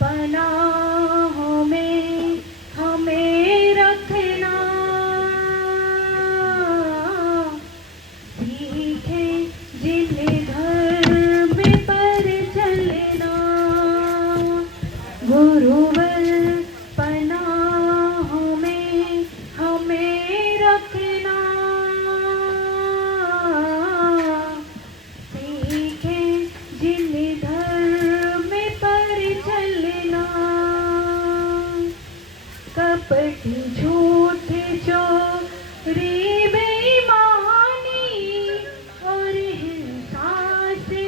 पनाहों में हमें रखना, सीखे जिन्हें धर्म पर चलना। गुरुवर पनाहों में हमें रखना, सीखे जिन्हें धर्म पर चलना। कपटी झूठ चोरी बेईमानी और हिंसा से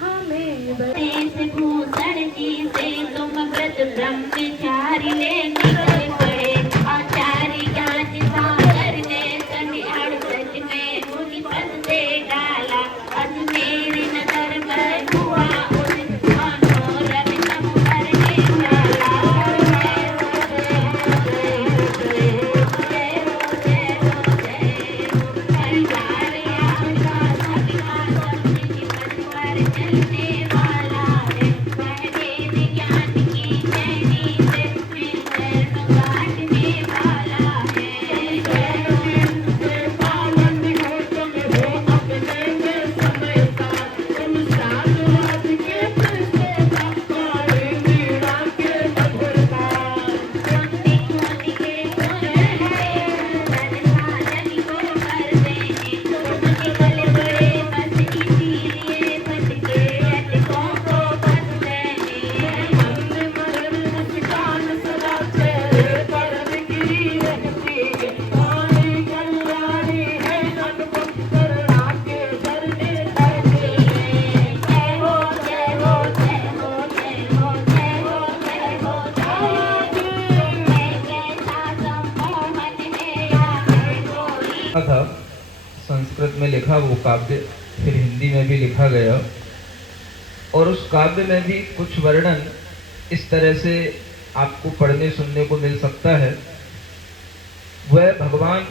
हमें से भूषण जी से तुम व्रत ब्रह्मचारी ले निकल पड़े। आचार्य ज्ञान सागर ने सभी अड़चन में मुनि पद से डाला। अज मेरी नजर पर हुआ उन मनोरथ तम करने वाला। परिवार आपका सबका सबकी पद पर चलने वाला है। वह वेद ज्ञान की चैनी से फिर चरण काटने वाला है। था संस्कृत में लिखा वो काव्य फिर हिंदी में भी लिखा गया, और उस काव्य में भी कुछ वर्णन इस तरह से आपको पढ़ने सुनने को मिल सकता है। वह भगवान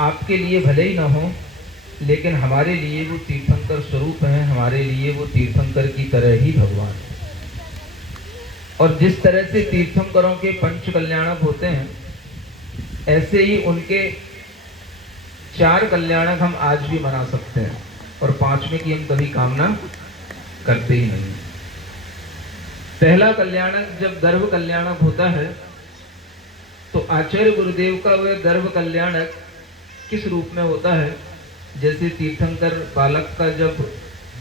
आपके लिए भले ही ना हो, लेकिन हमारे लिए वो तीर्थंकर स्वरूप हैं, हमारे लिए वो तीर्थंकर की तरह ही भगवान है। और जिस तरह से तीर्थंकरों के पंच कल्याणक होते हैं, ऐसे ही उनके 4 कल्याणक हम आज भी मना सकते हैं, और 5वें की हम कभी कामना करते ही नहीं। पहला कल्याणक जब गर्भ कल्याणक होता है, तो आचार्य गुरुदेव का वह गर्भ कल्याणक किस रूप में होता है? जैसे तीर्थंकर बालक का जब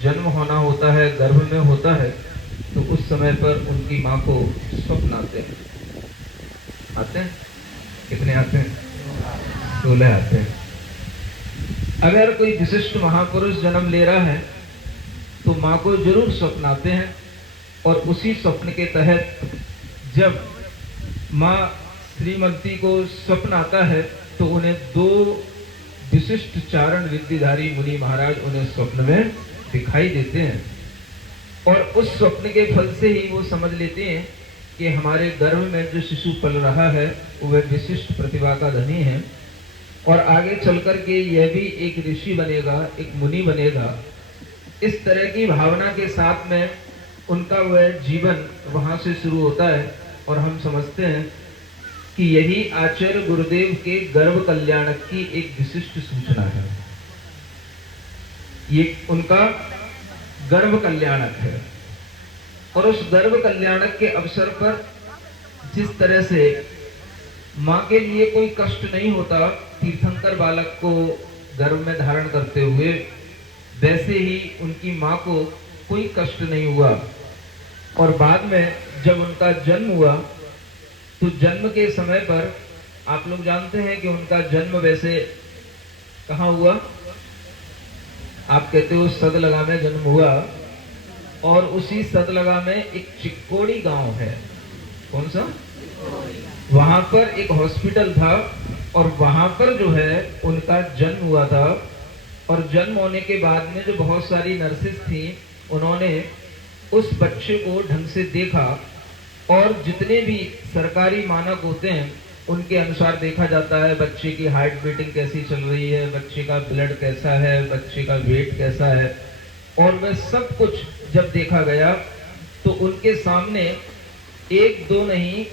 जन्म होना होता है, गर्भ में होता है, तो उस समय पर उनकी माँ को स्वप्न आते हैं। कितने आते हैं? 16 आते हैं। अगर कोई विशिष्ट महापुरुष जन्म ले रहा है तो माँ को जरूर स्वप्न आते हैं, और उसी स्वप्न के तहत जब माँ श्रीमती को स्वप्न आता है तो उन्हें 2 विशिष्ट चारण विद्याधारी मुनि महाराज उन्हें स्वप्न में दिखाई देते हैं, और उस स्वप्न के फल से ही वो समझ लेते हैं कि हमारे गर्भ में जो शिशु पल रहा है वह विशिष्ट प्रतिभा का धनी है, और आगे चलकर के यह भी एक ऋषि बनेगा, एक मुनि बनेगा। इस तरह की भावना के साथ में उनका वह जीवन वहां से शुरू होता है, और हम समझते हैं कि यही आचार्य गुरुदेव के गर्भ कल्याणक की एक विशिष्ट सूचना है। ये उनका गर्भ कल्याणक है, और उस गर्भ कल्याणक के अवसर पर जिस तरह से माँ के लिए कोई कष्ट नहीं होता तीर्थंकर बालक को गर्भ में धारण करते हुए, वैसे ही उनकी माँ को कोई कष्ट नहीं हुआ। और बाद में जब उनका जन्म हुआ, तो जन्म के समय पर आप लोग जानते हैं कि उनका जन्म वैसे कहाँ हुआ? आप कहते हो सदलगा में जन्म हुआ, और उसी सदलगा में एक चिक्कोड़ी गांव है। कौन सा? वहां पर एक हॉस्पिटल था, और वहां पर जो है उनका जन्म हुआ था। और जन्म होने के बाद में जो बहुत सारी नर्सेस थी, उन्होंने उस बच्चे को ढंग से देखा, और जितने भी सरकारी मानक होते हैं उनके अनुसार देखा जाता है बच्चे की हार्ट बीटिंग कैसी चल रही है, बच्चे का ब्लड कैसा है, बच्चे का वेट कैसा है, और वह सब कुछ जब देखा गया तो उनके सामने एक दो नहीं,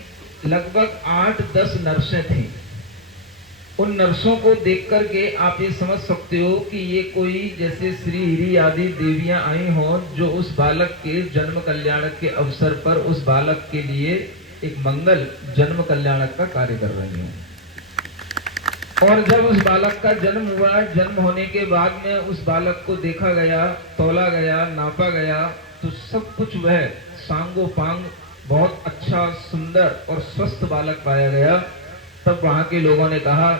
लगभग 8-10 नर्सें थीं। उन नर्सों को देख करके आप ये समझ सकते हो कि ये कोई जैसे श्री हिरी आदि देवियां आई हों जो उस बालक के जन्म कल्याणक के अवसर पर उस बालक के लिए एक मंगल जन्म कल्याणक का कार्य कर रही हों। और जब उस बालक का जन्म हुआ, जन्म होने के बाद में उस बालक को देखा गया, तौला गया, नापा गया, तो सब कुछ वह सांगोपांग बहुत अच्छा, सुंदर और स्वस्थ बालक पाया गया। तब वहां के लोगों ने कहा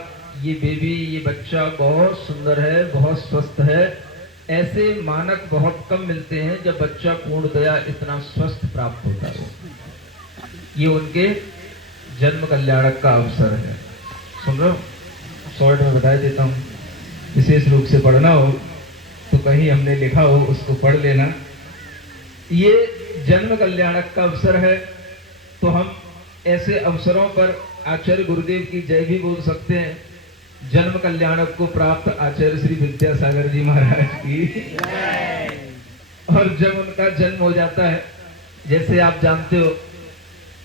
ये बेबी, ये बच्चा बहुत सुंदर है, बहुत स्वस्थ है। ऐसे मानक बहुत कम मिलते हैं जब बच्चा पूर्णतया इतना स्वस्थ प्राप्त होता है। ये उनके जन्म कल्याणक का अवसर है। सुन रहे हो? शॉर्ट में बता देता हूँ, विशेष रूप से पढ़ना हो तो कहीं हमने लिखा हो उसको पढ़ लेना। ये जन्म कल्याणक का अवसर है, तो हम ऐसे अवसरों पर आचार्य गुरुदेव की जय भी बोल सकते हैं। जन्म कल्याणक को प्राप्त आचार्य श्री विद्यासागर जी महाराज की। और जब उनका जन्म हो जाता है, जैसे आप जानते हो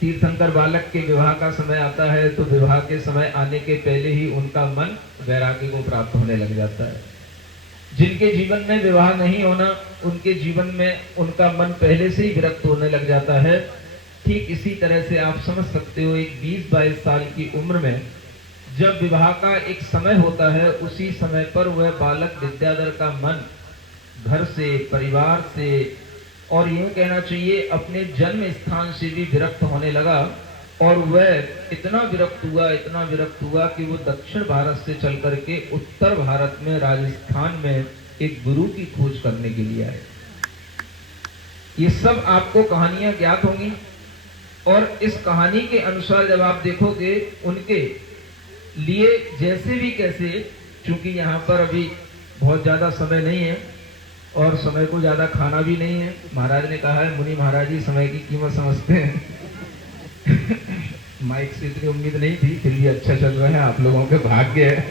तीर्थंकर बालक के विवाह का समय आता है, तो विवाह के समय आने के पहले ही उनका मन वैराग्य को प्राप्त होने लग जाता है। जिनके जीवन में विवाह नहीं होना, उनके जीवन में उनका मन पहले से ही विरक्त होने लग जाता है। ठीक इसी तरह से आप समझ सकते हो, एक 20-22 साल की उम्र में जब विवाह का एक समय होता है, उसी समय पर वह बालक विद्याधर का मन घर से, परिवार से और यूं कहना चाहिए अपने जन्म स्थान से भी विरक्त होने लगा। और वह इतना विरक्त हुआ कि वो दक्षिण भारत से चल करके उत्तर भारत में, राजस्थान में एक गुरु की खोज करने के लिए आए। ये सब आपको कहानियां ज्ञात होंगी, और इस कहानी के अनुसार जब आप देखोगे, उनके लिए जैसे भी कैसे, चूंकि यहाँ पर अभी बहुत ज्यादा समय नहीं है और समय को ज्यादा खाना भी नहीं है। महाराज ने कहा है, मुनि महाराज जी समय की कीमत समझते हैं। माइक से इतनी उम्मीद नहीं थी, फिर भी अच्छा चल रहा है, आप लोगों के भाग्य है।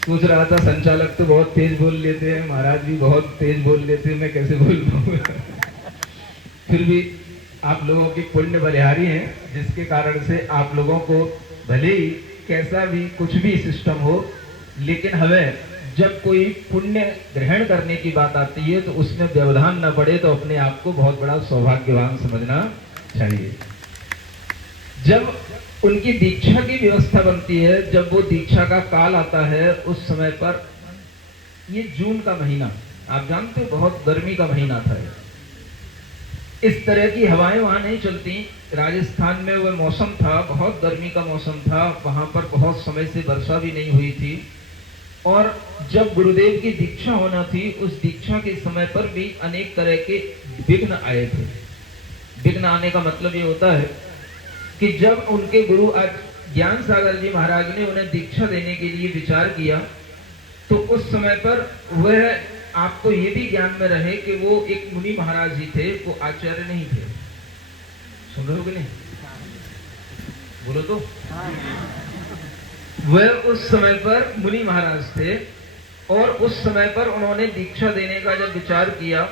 सोच रहा था संचालक तो बहुत तेज बोल लेते हैं, महाराज भी बहुत तेज बोल लेते हैं, मैं कैसे बोल पाऊंगा। फिर भी आप लोगों की पुण्य बलिहारी हैं, जिसके कारण से आप लोगों को भले ही कैसा भी कुछ भी सिस्टम हो, लेकिन हमें जब कोई पुण्य ग्रहण करने की बात आती है तो उसमें व्यवधान न पड़े, तो अपने आप को बहुत बड़ा सौभाग्यवान समझना चाहिए। जब उनकी दीक्षा की व्यवस्था बनती है, जब वो दीक्षा का काल आता है, उस समय पर ये जून का महीना, आप जानते हो बहुत गर्मी का महीना था। इस तरह की हवाएं वहां नहीं चलती। राजस्थान में वह मौसम था, बहुत गर्मी का मौसम था, वहां पर बहुत समय से वर्षा भी नहीं हुई थी। और जब गुरुदेव की दीक्षा होना थी, उस दीक्षा के समय पर भी अनेक तरह के विघ्न आए थे। विघ्न आने का मतलब ये होता है कि जब उनके गुरु ज्ञान सागर जी महाराज ने उन्हें दीक्षा देने के लिए विचार किया, तो उस समय पर वह, आपको ये भी ज्ञान में रहे कि वो एक मुनि महाराज जी थे, वो आचार्य नहीं थे। सुन रहे हो कि नहीं? बोलो तो। वह उस समय पर मुनि महाराज थे, और उस समय पर उन्होंने दीक्षा देने का जब विचार किया,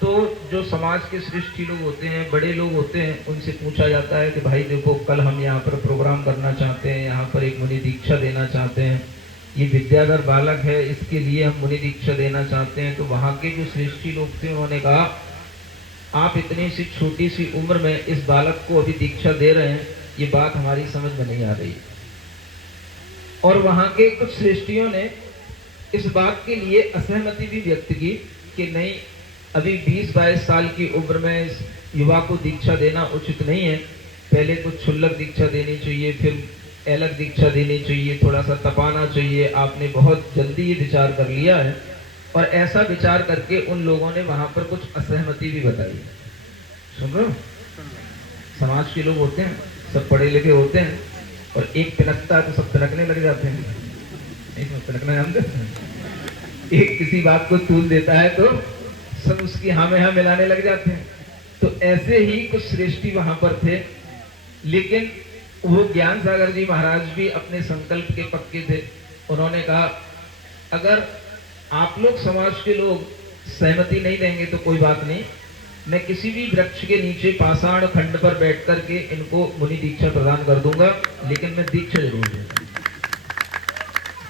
तो जो समाज के श्रेष्ठी लोग होते हैं, बड़े लोग होते हैं, उनसे पूछा जाता है कि भाई देखो, कल हम यहाँ पर प्रोग्राम करना चाहते हैं, यहाँ पर एक मुनि दीक्षा देना चाहते हैं, ये विद्याधर बालक है, इसके लिए हम मुनि दीक्षा देना चाहते हैं। तो वहाँ के जो श्रेष्ठी लोग थे, उन्होंने कहा आप इतनी सी छोटी सी उम्र में इस बालक को अभी दीक्षा दे रहे हैं, ये बात हमारी समझ में नहीं आ रही। और वहाँ के कुछ श्रेष्ठियों ने इस बात के लिए असहमति भी व्यक्त की कि नहीं, अभी 20-22 साल की उम्र में इस युवा को दीक्षा देना उचित नहीं है। पहले कुछ क्षुल्लक दीक्षा देनी चाहिए, फिर अलग दीक्षा देनी चाहिए, थोड़ा सा तपाना चाहिए। आपने बहुत जल्दी ये विचार कर लिया है। और ऐसा विचार करके उन लोगों ने वहां पर कुछ असहमति भी बताई। सुन रहे हो? समाज के लोग होते हैं, सब पढ़े लिखे होते हैं, और एक पिनकता है तो सब पिनकने लग जाते हैं। एक पिनकना जानते हैं? एक किसी बात को तूल देता है तो सब उसकी हाँ में हाँ मिलाने लग जाते हैं। तो ऐसे ही कुछ श्रेष्ठी वहां पर थे, लेकिन वो ज्ञान सागर जी महाराज भी अपने संकल्प के पक्के थे। उन्होंने कहा अगर आप लोग समाज के लोग सहमति नहीं देंगे तो कोई बात नहीं, मैं किसी भी वृक्ष के नीचे पाषाण खंड पर बैठ करके इनको मुनि दीक्षा प्रदान कर दूंगा, लेकिन मैं दीक्षा जरूर दूंगा।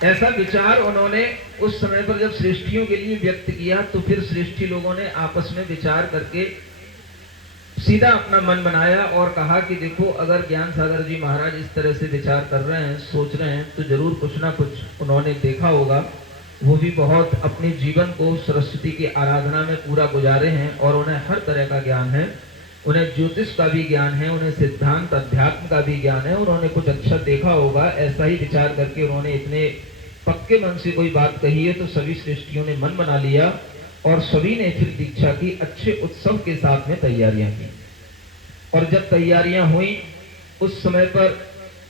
ऐसा विचार उन्होंने उस समय पर जब श्रेष्ठियों के लिए व्यक्त किया, तो फिर श्रेष्ठी लोगों ने आपस में विचार करके सीधा अपना मन बनाया और कहा कि देखो, अगर ज्ञान सागर जी महाराज इस तरह से विचार कर रहे हैं, सोच रहे हैं, तो जरूर कुछ ना कुछ उन्होंने देखा होगा। वो भी बहुत अपने जीवन को सरस्वती की आराधना में पूरा गुजारे हैं और उन्हें हर तरह का ज्ञान है। उन्हें ज्योतिष का भी ज्ञान है, उन्हें सिद्धांत अध्यात्म का भी ज्ञान है, उन्होंने कुछ अच्छा देखा होगा। ऐसा ही विचार करके उन्होंने इतने पक्के मन से कोई बात कही है, तो सभी श्रेष्ठियों ने मन बना लिया और सभी ने फिर दीक्षा की अच्छे उत्सव के साथ में तैयारियां की। और जब तैयारियां हुई, उस समय पर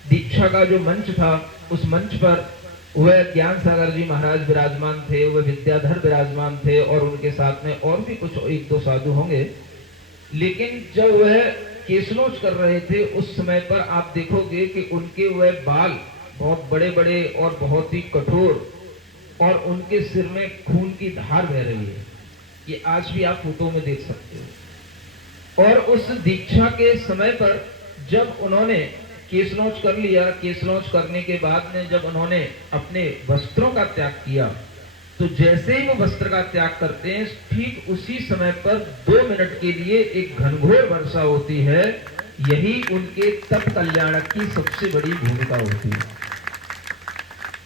दीक्षा का जो मंच था, उस मंच पर वह ज्ञान सागर जी महाराज विराजमान थे, वह विद्याधर विराजमान थे और उनके साथ में और भी कुछ एक दो साधु होंगे। लेकिन जब वह केसनोच कर रहे थे, उस समय पर आप देखोगे कि उनके वह बाल बहुत बड़े बड़े और बहुत ही कठोर, और उनके सिर में खून की धार बह रही है। ये आज भी आप फोटो में देख सकते हो। और उस दीक्षा के समय पर जब उन्होंने केसनोच कर लिया, केसनोच करने के बाद में जब उन्होंने अपने वस्त्रों का त्याग किया, तो जैसे ही वो वस्त्र का त्याग करते हैं, ठीक उसी समय पर 2 मिनट के लिए एक घनघोर वर्षा होती है। यही उनके तप कल्याणक की सबसे बड़ी भूमिका होती है।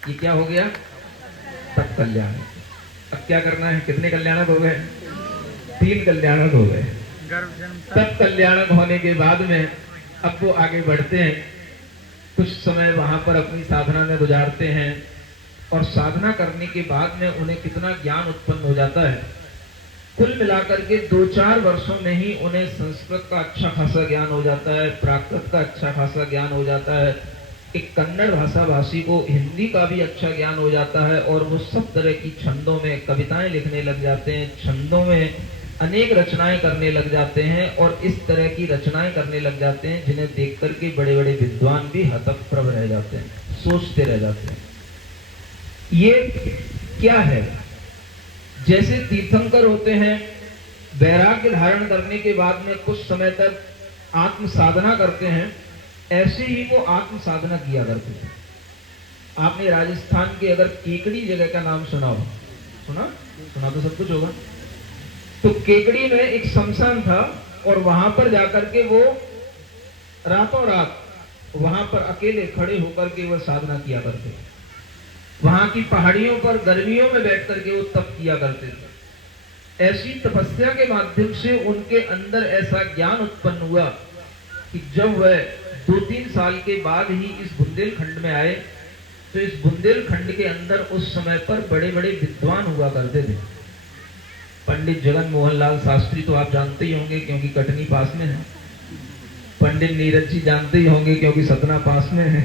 ये क्या हो गया? तप कल्याणक। अब क्या करना है? कितने कल्याणक हो गए? 3 कल्याणक हो गए। तप कल्याणक होने के बाद में अब वो आगे बढ़ते हैं, कुछ समय वहां पर अपनी साधना में गुजारते हैं, और साधना करने के बाद में उन्हें कितना ज्ञान उत्पन्न हो जाता है। कुल मिलाकर के 2-4 वर्षों में ही उन्हें संस्कृत का अच्छा खासा ज्ञान हो जाता है, प्राकृत का अच्छा खासा ज्ञान हो जाता है, एक कन्नड़ भाषा भाषी को हिंदी का भी अच्छा ज्ञान हो जाता है, और वो सब तरह की छंदों में कविताएं लिखने लग जाते हैं, छंदों में अनेक रचनाएं करने लग जाते हैं, और इस तरह की रचनाएं करने लग जाते हैं जिन्हें देख करके बड़े बड़े विद्वान भी हतप्रभ रह जाते हैं, सोचते रह जाते हैं ये क्या है। जैसे तीर्थंकर होते हैं, वैराग्य धारण करने के बाद में कुछ समय तक आत्म साधना करते हैं, ऐसे ही वो आत्म साधना किया करते थे। आपने राजस्थान के अगर केकड़ी जगह का नाम सुना हो, सुना तो सब कुछ होगा। तो केकड़ी में एक शमशान था, और वहां पर जाकर के वो रातों रात वहां पर अकेले खड़े होकर के वो साधना किया करते थे। वहां की पहाड़ियों पर गर्मियों में बैठ करके वो तप किया करते थे। ऐसी तपस्या के माध्यम से उनके अंदर ऐसा ज्ञान उत्पन्न हुआ कि जब वह 2-3 साल के बाद ही इस बुंदेलखंड में आए, तो इस बुंदेलखंड के अंदर उस समय पर बड़े बड़े विद्वान हुआ करते थे। पंडित जगन मोहन लाल शास्त्री तो आप जानते ही होंगे, क्योंकि कटनी पास में है। पंडित नीरज जी जानते ही होंगे, क्योंकि सतना पास में है।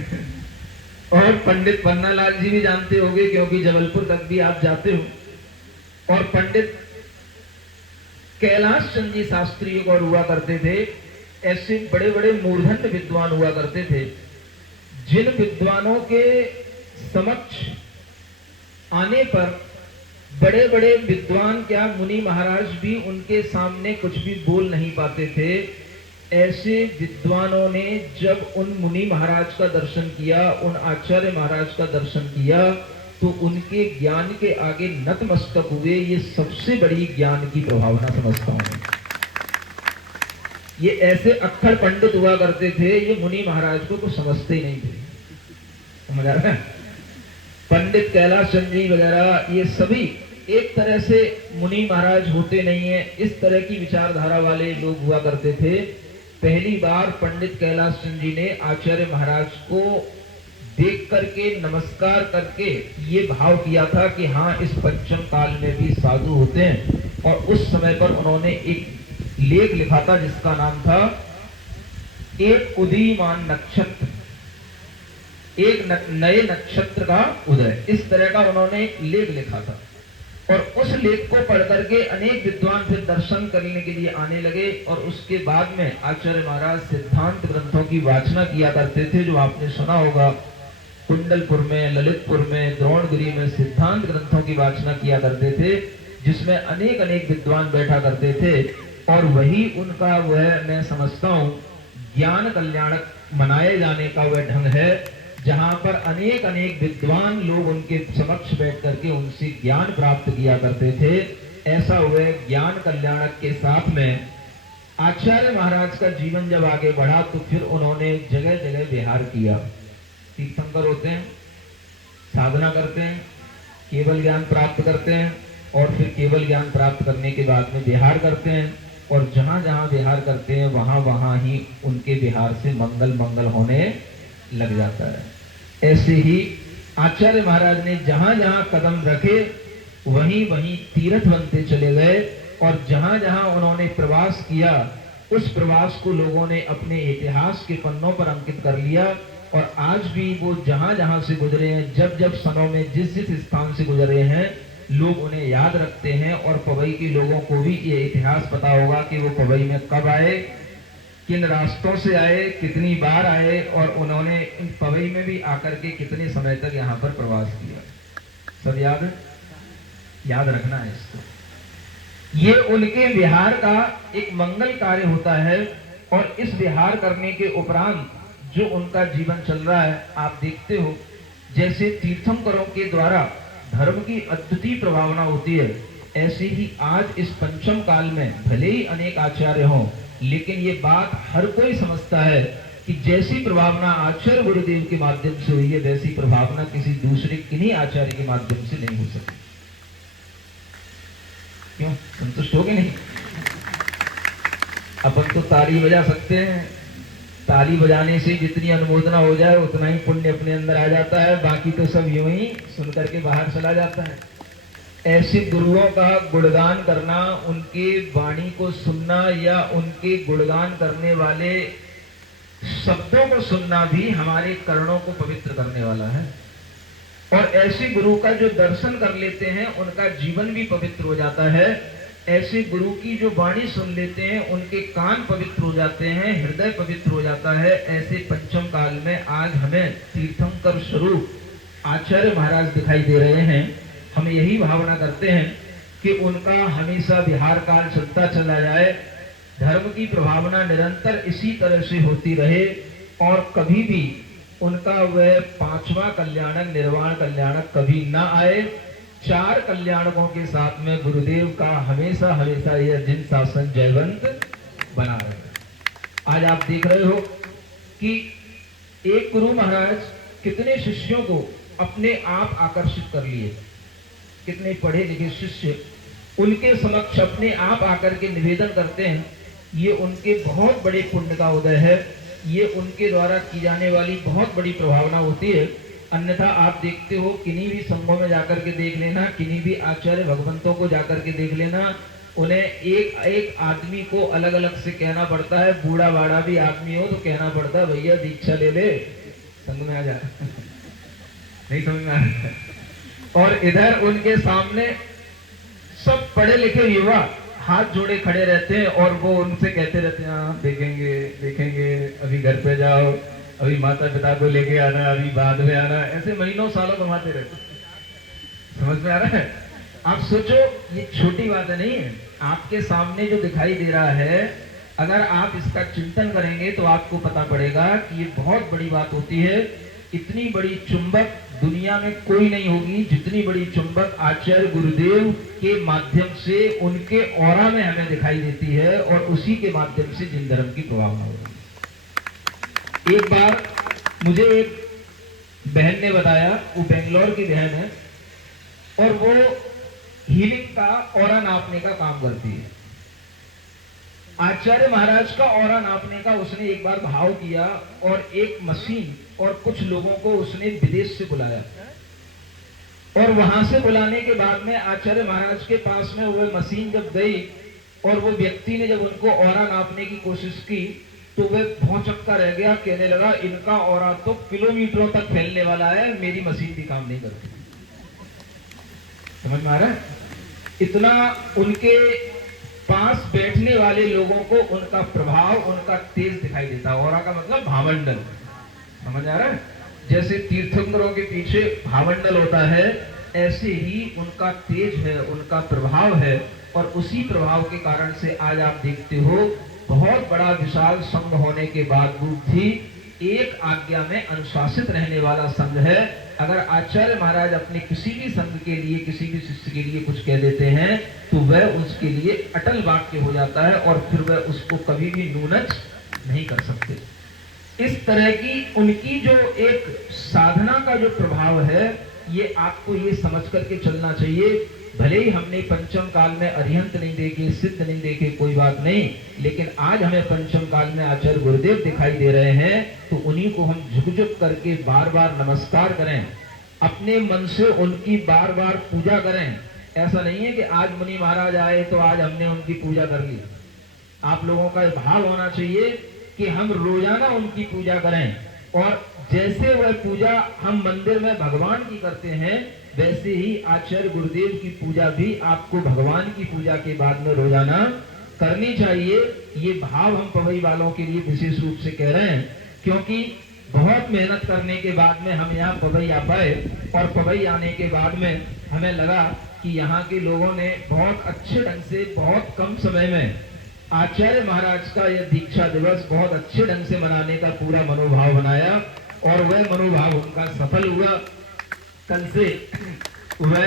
और पंडित पन्नालाल जी भी जानते होंगे, क्योंकि जबलपुर तक भी आप जाते हो। और पंडित कैलाश चंद जी शास्त्री और हुआ करते थे। ऐसे बड़े बड़े मूर्धन्य विद्वान हुआ करते थे, जिन विद्वानों के समक्ष आने पर बड़े बड़े विद्वान क्या, मुनि महाराज भी उनके सामने कुछ भी बोल नहीं पाते थे। ऐसे विद्वानों ने जब उन मुनि महाराज का दर्शन किया, उन आचार्य महाराज का दर्शन किया, तो उनके ज्ञान के आगे नतमस्तक हुए। ये सबसे बड़ी ज्ञान की प्रभावना समझता हूं। ये ऐसे अक्खर पंडित हुआ करते थे, ये मुनि महाराज को कुछ समझते ही नहीं थे। समझ आ रहा है? पंडित कैलाश चंद जी वगैरह ये सभी एक तरह से मुनि महाराज होते नहीं है, इस तरह की विचारधारा वाले लोग हुआ करते थे। पहली बार पंडित कैलाश चंद जी ने आचार्य महाराज को देख करके नमस्कार करके ये भाव किया था कि हाँ, इस पंचम काल में भी साधु होते हैं। और उस समय पर उन्होंने एक लेख लिखा था जिसका नाम था एक उदीयमान नक्षत्र, एक नए नक्षत्र का उदय। इस तरह का उन्होंने एक लेख लिखा था, और उस लेख को पढ़ करके अनेक विद्वान फिर दर्शन करने के लिए आने लगे। और उसके बाद में आचार्य महाराज सिद्धांत ग्रंथों की वाचना किया करते थे, जो आपने सुना होगा। कुंडलपुर में, ललितपुर में, द्रोणगिरी में सिद्धांत ग्रंथों की वाचना किया करते थे, जिसमें अनेक अनेक विद्वान बैठा करते थे। और वही उनका वह मैं समझता हूँ ज्ञान कल्याणक मनाए जाने का वह ढंग है, जहां पर अनेक अनेक विद्वान लोग उनके समक्ष बैठ करके उनसे ज्ञान प्राप्त किया करते थे। ऐसा वह ज्ञान कल्याणक के साथ में आचार्य महाराज का जीवन जब आगे बढ़ा तो फिर उन्होंने जगह जगह विहार किया। तीर्थंकर होते हैं, साधना करते हैं, केवल ज्ञान प्राप्त करते हैं और फिर केवल ज्ञान प्राप्त करने के बाद में विहार करते हैं, और जहां जहां विहार करते हैं वहां वहां ही उनके विहार से मंगल मंगल होने लग जाता है। ऐसे ही आचार्य महाराज ने जहां जहां कदम रखे वहीं वहीं तीर्थ बनते चले गए, और जहां जहां उन्होंने प्रवास किया उस प्रवास को लोगों ने अपने इतिहास के पन्नों पर अंकित कर लिया। और आज भी वो जहां जहां से गुजरे हैं, जब जब समय में जिस जिस स्थान से गुजरे हैं, लोग उन्हें याद रखते हैं। और पवई के लोगों को भी ये इतिहास पता होगा कि वो पवई में कब आए, किन रास्तों से आए, कितनी बार आए, और उन्होंने इन पवई में भी आकर के कितने समय तक यहाँ पर प्रवास किया। सब याद रखना है इसको। ये उनके विहार का एक मंगल कार्य होता है। और इस विहार करने के उपरांत जो उनका जीवन चल रहा है, आप देखते हो जैसे तीर्थंकरों के द्वारा धर्म की अद्वितीय प्रभावना होती है, ऐसे ही आज इस पंचम काल में भले ही अनेक आचार्य हों, लेकिन ये बात हर कोई समझता है कि जैसी प्रभावना आचार्य गुरुदेव के माध्यम से हुई है, वैसी प्रभावना किसी दूसरे किन्हीं आचार्य के माध्यम से नहीं हो सकती। क्यों, संतुष्ट हो गए? नहीं, अपन तो ताली बजा सकते हैं, ताली बजाने से जितनी अनुमोदना हो जाए उतना ही पुण्य अपने अंदर आ जाता है, बाकी तो सब यूं ही सुन करके बाहर चला जाता है। ऐसे गुरुओं का गुणगान करना, उनके वाणी को सुनना या उनके गुणगान करने वाले शब्दों को सुनना भी हमारे कर्णों को पवित्र करने वाला है। और ऐसे गुरु का जो दर्शन कर लेते हैं उनका जीवन भी पवित्र हो जाता है। ऐसे गुरु की जो वाणी सुन लेते हैं उनके कान पवित्र हो जाते हैं, हृदय पवित्र हो जाता है। ऐसे पंचम काल में आज हमें तीर्थंकर स्वरूप आचार्य महाराज दिखाई दे रहे हैं। हम यही भावना करते हैं कि उनका हमेशा विहार काल चलता चला जाए, धर्म की प्रभावना निरंतर इसी तरह से होती रहे, और कभी भी उनका वह पांचवा कल्याणक निर्वाण कल्याणक कभी ना आए। चार कल्याणकों के साथ में गुरुदेव का हमेशा हमेशा यह जिन शासन जयवंत बना रहे। आज आप देख रहे हो कि एक गुरु महाराज कितने शिष्यों को अपने आप आकर्षित कर लिए, कितने पढ़े लिखे शिष्य उनके समक्ष अपने आप आकर के निवेदन करते हैं। ये उनके बहुत बड़े पुण्य का उदय है, ये उनके द्वारा की जाने वाली बहुत बड़ी प्रभावना होती है। अन्यथा आप देखते हो किन्हीं भी संघों में जाकर के देख लेना, किन्हीं भी आचार्य भगवंतों को जाकर के देख लेना, उन्हें एक एक आदमी को अलग अलग से कहना पड़ता है। बूढ़ा बाड़ा भी आदमी हो तो कहना पड़ता है भैया दीक्षा ले ले, संघ में आ जा। नहीं समझ में आ रहा। और इधर उनके सामने सब पढ़े लिखे युवा हाथ जोड़े खड़े रहते हैं और वो उनसे कहते रहते हैं हाँ देखेंगे देखेंगे, अभी घर पे जाओ, अभी माता पिता को लेके आना, अभी बाद में आना, ऐसे महीनों सालों घुमाते रहते। समझ में आ रहा है? आप सोचो ये छोटी बात नहीं है। आपके सामने जो दिखाई दे रहा है, अगर आप इसका चिंतन करेंगे तो आपको पता पड़ेगा कि ये बहुत बड़ी बात होती है। इतनी बड़ी चुंबक दुनिया में कोई नहीं होगी जितनी बड़ी चुंबक आचार्य गुरुदेव के माध्यम से उनके ऑरा में हमें दिखाई देती है, और उसी के माध्यम से जिन धर्म की प्रभावना होगी। एक बार मुझे एक बहन ने बताया, वो बेंगलोर की बहन है और वो हीलिंग का ऑरा नापने का काम करती है। आचार्य महाराज का ऑरा नापने का उसने एक बार भाव किया और एक मशीन और कुछ लोगों को उसने विदेश से बुलाया, और वहां से बुलाने के बाद में आचार्य महाराज के पास में वो मशीन जब गई और वो व्यक्ति ने जब उनको ऑरा नापने की कोशिश की तो वह भौंचक्का रह गया, कहने लगा इनका ऑरा तो किलोमीटरों तक फैलने वाला है, मेरी मशीन भी काम नहीं करती। समझ में आ रहा है? इतना उनके पास बैठने वाले लोगों को उनका प्रभाव, उनका तेज दिखाई देता है। ऑरा का मतलब भावमंडल। समझ आ रहा है? जैसे तीर्थंकरों के पीछे भावमंडल होता है, ऐसे ही उनका तेज है, उनका प्रभाव है। और उसी प्रभाव के कारण से आज आप देखते हो बहुत बड़ा विशाल संघ होने के बावजूद भी एक आज्ञा में अनुशासित रहने वाला संघ है। अगर आचार्य महाराज अपने किसी भी संघ के लिए, किसी भी शिष्य के लिए कुछ कह देते हैं तो वह उसके लिए अटल वाक्य हो जाता है और फिर वह उसको कभी भी न्यूनच नहीं कर सकते। इस तरह की उनकी जो एक साधना का जो प्रभाव है, ये आपको ये समझ करके चलना चाहिए। भले ही हमने पंचम काल में अरिहंत नहीं देखे, सिद्ध नहीं देखे, कोई बात नहीं, लेकिन आज हमें पंचम काल में आचार्य गुरुदेव दिखाई दे रहे हैं, तो उन्हीं को हम झुक झुक करके बार बार नमस्कार करें, अपने मन से उनकी बार बार पूजा करें। ऐसा नहीं है कि आज मुनि महाराज आए तो आज हमने उनकी पूजा कर ली। आप लोगों का भाव होना चाहिए कि हम रोजाना उनकी पूजा करें, और जैसे वह पूजा हम मंदिर में भगवान की करते हैं, वैसे ही आचार्य गुरुदेव की पूजा भी आपको भगवान की पूजा के बाद में रोजाना करनी चाहिए। ये भाव हम पवई वालों के लिए विशेष रूप से कह रहे हैं, क्योंकि बहुत मेहनत करने के बाद में हम यहाँ पवई आ पाए, और पवई आने के बाद में हमें लगा कि यहाँ के लोगों ने बहुत अच्छे ढंग से, बहुत कम समय में आचार्य महाराज का यह दीक्षा दिवस बहुत अच्छे ढंग से मनाने का पूरा मनोभाव बनाया, और वह मनोभाव उनका सफल हुआ। कल से वह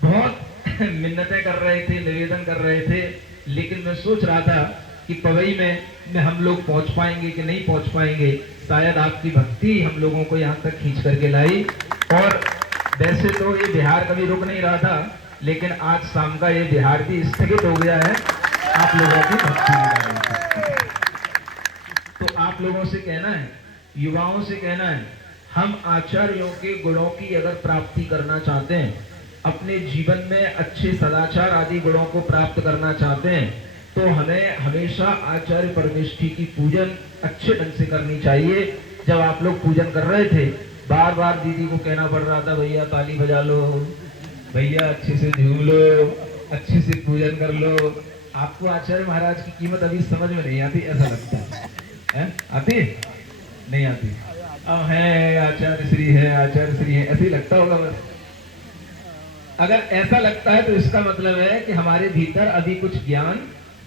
बहुत मिन्नतें कर रहे थे, निवेदन कर रहे थे, लेकिन मैं सोच रहा था कि पवई में हम लोग पहुंच पाएंगे कि नहीं पहुंच पाएंगे। शायद आपकी भक्ति हम लोगों को यहाँ तक खींच करके लाई, और वैसे तो ये बिहार कभी रुक नहीं रहा था, लेकिन आज शाम का ये बिहार भी स्थगित हो गया है आप लोगों की भक्ति। तो आप लोगों से कहना है, युवाओं से कहना है, हम आचार्यों के गुणों की अगर प्राप्ति करना चाहते हैं, अपने जीवन में अच्छे सदाचार आदि गुणों को प्राप्त करना चाहते हैं, तो हमें हमेशा आचार्य परमेष्ठी की पूजन अच्छे ढंग से करनी चाहिए। जब आप लोग पूजन कर रहे थे, बार बार दीदी को कहना पड़ रहा था, भैया ताली बजा लो, भैया अच्छे से झूम लो, अच्छे से पूजन कर लो। आपको आचार्य महाराज की कीमत अभी समझ में नहीं आती, ऐसा लगता है? आती नहीं आती? अब है आचार्य श्री है, आचार्य श्री है, ऐसे ही लगता होगा बस। अगर ऐसा लगता है तो इसका मतलब है कि हमारे भीतर अभी कुछ ज्ञान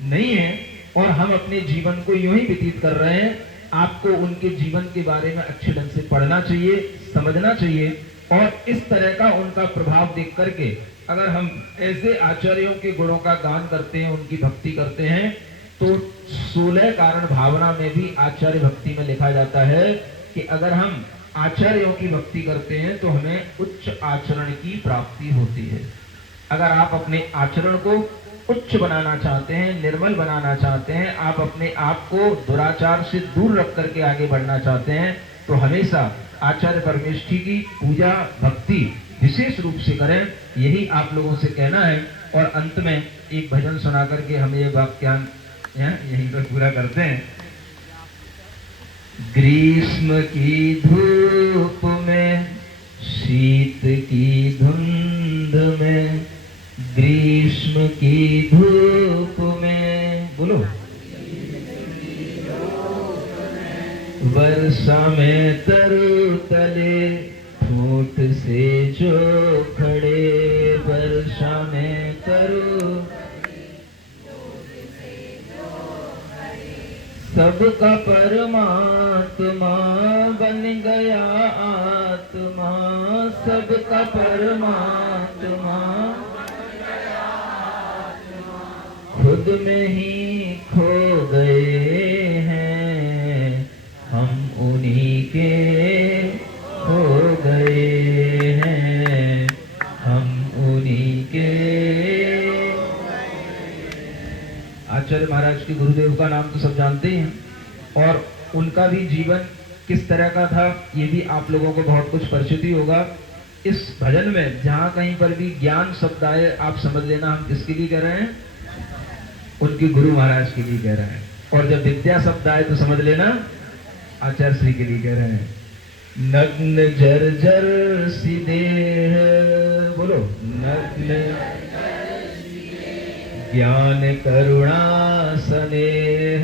नहीं है, और हम अपने जीवन को यूं ही व्यतीत कर रहे हैं। आपको उनके जीवन के बारे में अच्छे ढंग से पढ़ना चाहिए, समझना चाहिए, और इस तरह का उनका प्रभाव देख करके अगर हम ऐसे आचार्यों के गुणों का गान करते हैं, उनकी भक्ति करते हैं, तो 16 कारण भावना में भी आचार्य भक्ति में लिखा जाता है कि अगर हम आचार्यों की भक्ति करते हैं तो हमें उच्च आचरण की प्राप्ति होती है। अगर आप अपने आचरण को उच्च बनाना चाहते हैं, निर्मल बनाना चाहते हैं, आप अपने आप को दुराचार से दूर रख करके आगे बढ़ना चाहते हैं, तो हमेशा आचार्य परमेष्ठी की पूजा भक्ति विशेष रूप से करें। यही आप लोगों से कहना है, और अंत में एक भजन सुना करके हम ये वाक्यांश यहीं पर पूरा करते हैं। ग्रीष्म की धूप में, शीत की धुंध में, ग्रीष्म की धूप में, बोलो, वर्षा में तरु तले ठूठ से जो खड़े, वर्षा में तरु सबका परमात्मा बन गया आत्मा, सबका परमात्मा खुद में ही खो गए हैं, हम उन्हीं के हो गए हैं, हम उन्हीं के। आचार्य महाराज के गुरुदेव का नाम तो सब जानते हैं, और उनका भी जीवन किस तरह का था ये भी आप लोगों को बहुत कुछ परिचित ही होगा। इस भजन में जहाँ कहीं पर भी ज्ञान शब्द आए, आप समझ लेना हम किसके लिए कह रहे हैं, उनके गुरु महाराज के लिए कह रहे हैं। और जब विद्या शब्द आए तो समझ लेना आचार्य श्री के लिए कह रहे हैं। नग्न जर्जर सी देह, बोलो, नग्न ज्ञान करुणा स्नेह,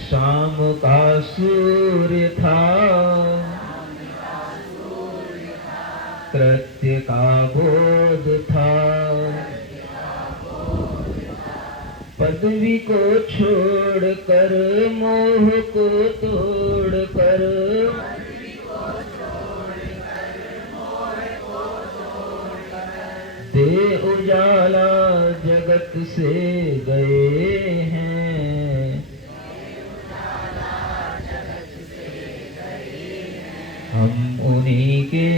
शाम का सूर्य था कृत्य का बोध था, पदवी को छोड़कर मोह को तोड़कर, दे उजाला जगत से गए हैं, हम उन्हीं के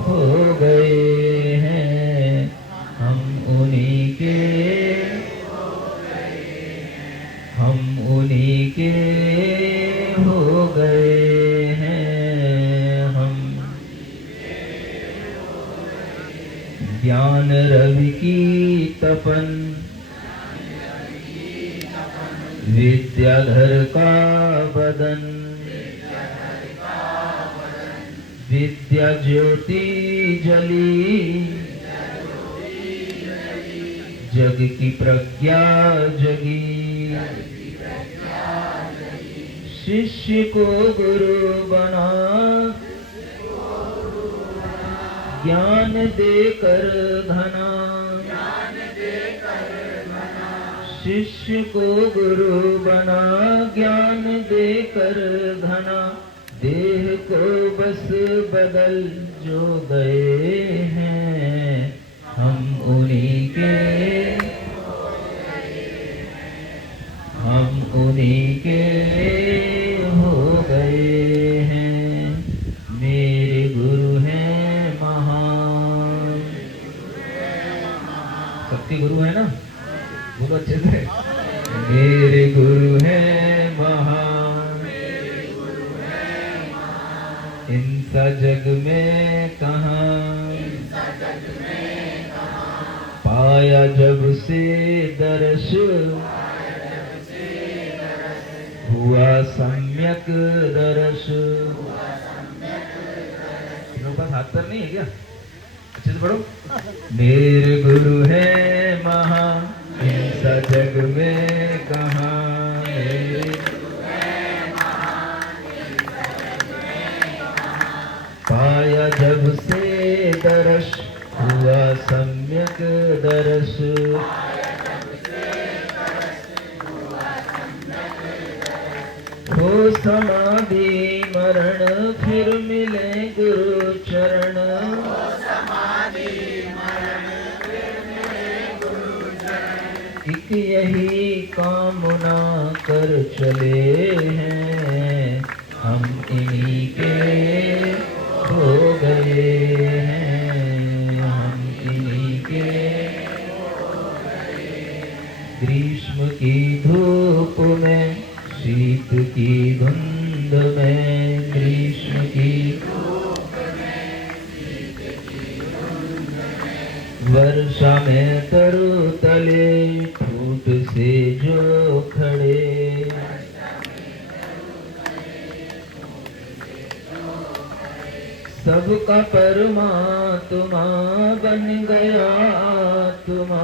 हो गए हैं, हम उन्हीं के, हम उन्हीं के हो गए हैं, हम ज्ञान रवि की तपन, विद्याधर का बदन, विद्या ज्योति जली, जग की प्रज्ञा जगी, शिष्य को गुरु बना, ज्ञान देकर घना, शिष्य को गुरु बना, ज्ञान देकर घना, देह को बस बदल जो गए हैं, हम उन्हीं के, हम उन्हीं के हो गए हैं। मेरे गुरु हैं महान, सबके गुरु है ना, बोलो अच्छे से, मेरे गुरु हैं महान, इनसा जग में कहाँ, पाया जब से दर्श, हुआ सम्यक दर्श। मेरे पास हाथ पर नहीं है क्या, अच्छे से पढ़ो। मेरे गुरु है महान, इनसा जग में कहाँ, पाया जब से दर्श, हुआ सम्यक दर्श। हो समाधि मरण, फिर मिले गुरु चरण। एक यही कामना कर चले हैं, हम इन्हीं के हो गए हैं, हम इन्हीं के। ग्रीष्म की धूप में, शीत की धुंध में, ग्रीष्म की वर्षा में तरु तले, ठूठ से जो खड़े। सबका परमात्मा बन गया आत्मा,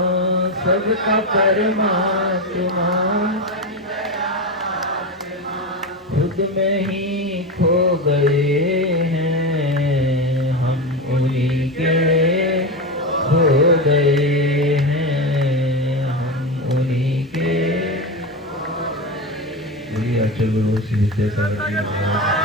सबका परमात्मा खुद में ही खो गए हैं, हम उन्हीं के हो गए हैं, हम उन्हीं के। चलो श्री विद्यासागर जी।